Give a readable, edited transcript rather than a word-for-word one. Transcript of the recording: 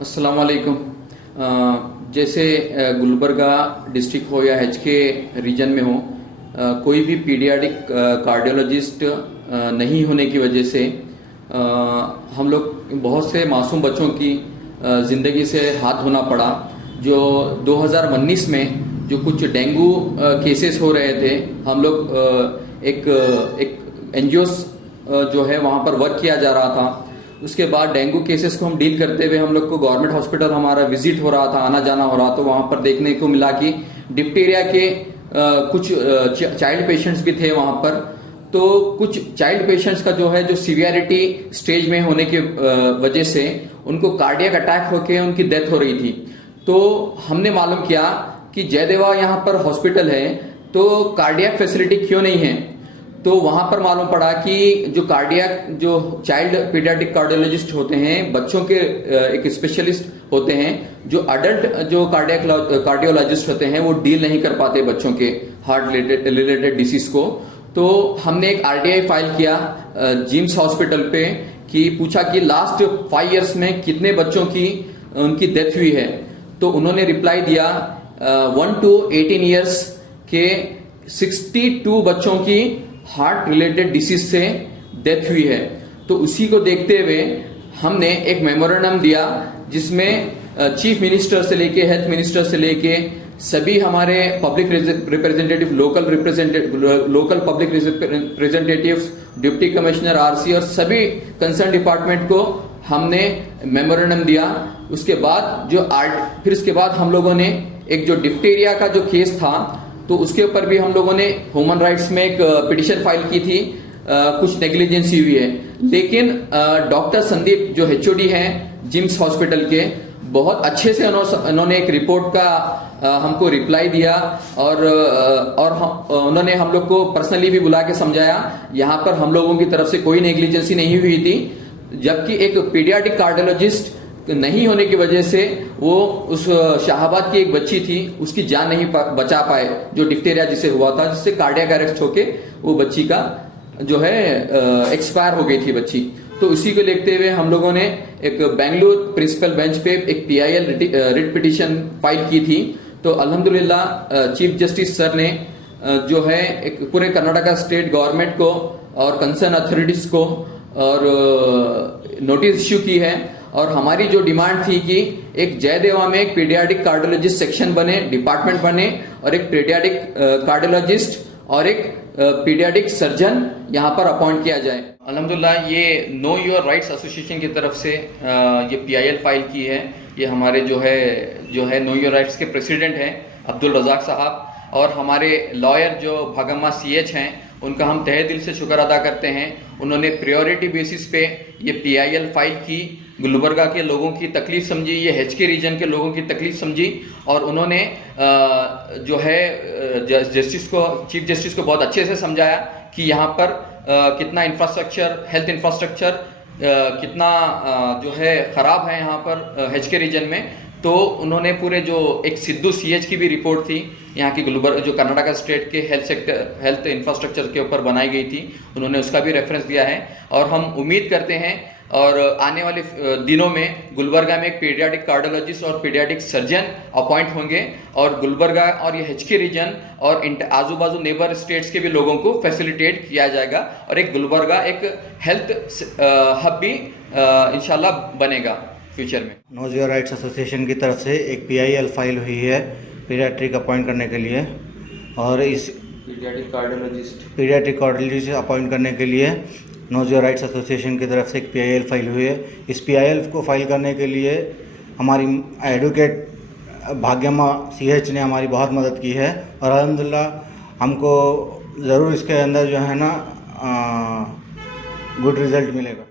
अस्सलाम वालेकुम। जैसे गुलबर्गा डिस्ट्रिक्ट हो या HK रीजन में हो, कोई भी पीडियाट्रिक कार्डियोलॉजिस्ट नहीं होने की वजह से हम लोग बहुत से मासूम बच्चों की ज़िंदगी से हाथ धोना पड़ा। जो 2019 में जो कुछ डेंगू केसेस हो रहे थे, हम लोग एक NGOs जो है वहाँ पर वर्क किया जा रहा था। उसके बाद डेंगू केसेस को हम डील करते हुए हम लोग को गवर्नमेंट हॉस्पिटल हमारा विजिट हो रहा था, आना जाना हो रहा, तो वहाँ पर देखने को मिला कि डिप्टीरिया के कुछ चाइल्ड पेशेंट्स भी थे वहाँ पर। तो कुछ चाइल्ड पेशेंट्स का जो है जो सीवियरिटी स्टेज में होने की वजह से उनको कार्डियक अटैक होके उनकी डेथ हो रही थी। तो हमने मालूम किया कि जयदेवा यहाँ पर हॉस्पिटल है, तो कार्डियक फैसिलिटी क्यों नहीं है। तो वहां पर मालूम पड़ा कि जो कार्डियक जो चाइल्ड पीडियाट्रिक कार्डियोलॉजिस्ट होते हैं, बच्चों के एक स्पेशलिस्ट होते हैं, जो अडल्ट जो कार्डियोलॉजिस्ट होते हैं वो डील नहीं कर पाते बच्चों के हार्ट रिलेटेड डिसीज को। तो हमने एक RTI फाइल किया जिम्स हॉस्पिटल पे कि पूछा कि लास्ट 5 इयर्स में कितने बच्चों की उनकी डेथ हुई है। तो उन्होंने रिप्लाई दिया 1 to 18 इयर्स के 62 बच्चों की हार्ट रिलेटेड डिसीज से डेथ हुई है। तो उसी को देखते हुए हमने एक मेमोरेंडम दिया जिसमेम चीफ मिनिस्टर से लेके हेल्थ मिनिस्टर से लेके सभी हमारे public representative, local public representatives, deputy commissioner RC और सभी कंसर्न डिपार्टमेंट को हमने मेमोरेंडम दिया। उसके बाद फिर उसके बाद हम लोगों ने एक जो डिप्टीरिया का जो केस था, तो उसके ऊपर भी हम लोगों ने ह्यूमन राइट्स में एक पिटिशन फाइल की थी। कुछ नेग्लिजेंसी हुई है, लेकिन डॉक्टर संदीप जो HOD हैं जिम्स हॉस्पिटल के, बहुत अच्छे से उन्होंने एक रिपोर्ट का हमको रिप्लाई दिया और उन्होंने हम लोग को पर्सनली भी बुला के समझाया। यहाँ पर हम लोगों की तरफ से कोई नेग्लिजेंसी नहीं हुई थी, जबकि एक पीडियाट्रिक कार्डियोलॉजिस्ट नहीं होने की वजह से वो उस शाहबाद की एक बच्ची थी, उसकी जान नहीं बचा पाए, जो डिप्थीरिया जिसे हुआ था, जिससे कार्डियक अरेस्ट होके वो बच्ची का जो है एक्सपायर हो गई थी बच्ची। तो उसी को देखते हुए हम लोगों ने एक बेंगलुरु प्रिंसिपल बेंच पे एक PIL रिट पिटिशन फाइल की थी। तो अल्हम्दुलिल्लाह चीफ जस्टिस सर ने जो है एक पूरे कर्नाटका स्टेट गवर्नमेंट को और कंसर्न अथॉरिटीज को और नोटिस इश्यू की है। और हमारी जो डिमांड थी कि एक जयदेवा में एक पीडियाट्रिक कार्डियोलॉजिस्ट सेक्शन बने, डिपार्टमेंट बने, और एक पीडियाट्रिक कार्डियोलॉजिस्ट और एक पीडियाट्रिक सर्जन यहाँ पर अपॉइंट किया जाए। अल्हम्दुलिल्लाह ये नो योर राइट्स एसोसिएशन की तरफ से ये PIL फाइल की है। ये हमारे जो है नो योर राइट्स के प्रेसिडेंट हैं अब्दुल रज़ाक साहब, और हमारे लॉयर जो भागम्मा CH हैं, उनका हम तहे दिल से शुक्र अदा करते हैं। उन्होंने प्रायोरिटी बेसिस पे ये PIL फाइल की, गुलबर्गा के लोगों की तकलीफ समझी, ये HK रीजन के लोगों की तकलीफ समझी, और उन्होंने जो है चीफ जस्टिस को बहुत अच्छे से समझाया कि यहाँ पर कितना इंफ्रास्ट्रक्चर, हेल्थ इंफ्रास्ट्रक्चर कितना जो है ख़राब है यहाँ पर HK रीजन में। तो उन्होंने पूरे जो एक सिद्धू CH की भी रिपोर्ट थी यहाँ की जो कर्नाटका स्टेट के हेल्थ इंफ्रास्ट्रक्चर के ऊपर बनाई गई थी, उन्होंने उसका भी रेफरेंस दिया है। और हम उम्मीद करते हैं और आने वाले दिनों में गुलबर्गा में एक पीडियाट्रिक कार्डियोलॉजिस्ट और पीडियाट्रिक सर्जन अपॉइंट होंगे, और गुलबर्गा और ये HK रीजन और आजू बाजू नेबर स्टेट्स के भी लोगों को फैसिलिटेट किया जाएगा, और एक गुलबर्गा एक हेल्थ हब भी इंशाल्लाह बनेगा फ्यूचर में। नो योर राइट्स एसोसिएशन की तरफ से एक PIL फाइल हुई है पीडियाट्रिक अपॉइंट करने के लिए, और इस पीडियाट्रिक कार्डियोलॉजिस्ट अपॉइंट करने के लिए नो योर राइट्स एसोसिएशन की तरफ से एक PIL फाइल हुई है। इस PIL को फाइल करने के लिए हमारी एडवोकेट भाग्यम्मा CH ने हमारी बहुत मदद की है, और अल्हम्दुलिल्लाह हमको ज़रूर इसके अंदर जो है ना गुड रिजल्ट मिलेगा।